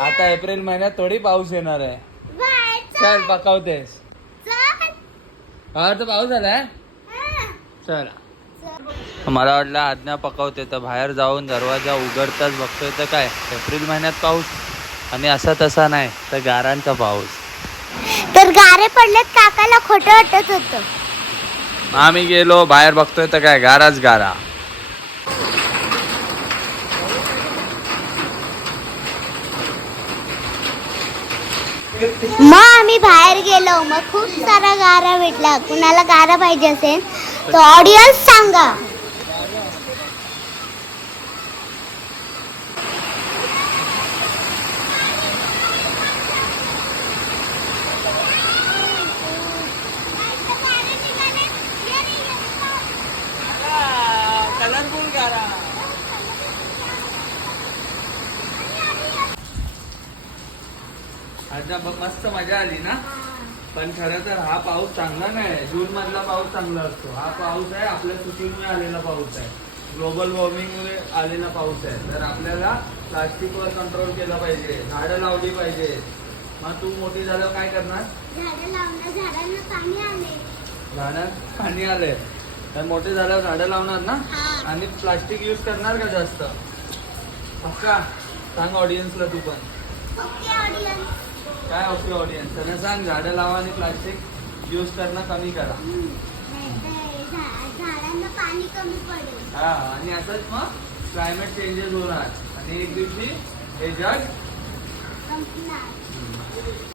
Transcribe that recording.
आता एप्रिल महिन्यात थोडी पाऊस येणार आहे. चल पकवतेस तर पाऊस आलाय. चल मला वाटलं आज्ञा पकवते तर बाहेर जाऊन दरवाजा उघडताच बघतोय तर काय एप्रिल महिन्यात पाऊस आणि असा तसा नाही तर गारांचा पाऊस. तर गारे पडलेत काकाला खोटं वाटत होतं. आम्ही गेलो बाहेर बघतोय तर काय गाराच गारा. मग आम्ही बाहेर गेलो मग खूप सारा गारा भेटला. कुणाला गारा पाहिजे असेल तर ऑडियन्स सांगा. कलरफुल गारा. आता मस्त मजा आली ना. पण खरं तर हा पाऊस चांगला नाही. जून मधला पाऊस चांगला असतो. हा पाऊस आहे आपल्या चुकीमुळे आलेला पाऊस आहे. ग्लोबल वॉर्मिंगमुळे आलेला पाऊस आहे. तर आपल्याला प्लास्टिकवर कंट्रोल केला पाहिजे. झाडं लावली पाहिजे. मग तू मोठी झाल्यावर काय करणार? झाडांना पाणी आले तर मोठे झाल्यावर झाडं लावणार ना. आणि प्लास्टिक यूज करणार का जास्त? पक्का सांग ऑडियन्सला तू पण. काय ओके ऑडियन्स त्यांना सांग झाडं लावा आणि प्लास्टिक यूज करणं कमी करा. पाणी कमी पडेल. हा आणि असंच मग क्लायमेट चेंजेस होणार आणि एक दिवशी हे जग संपणार.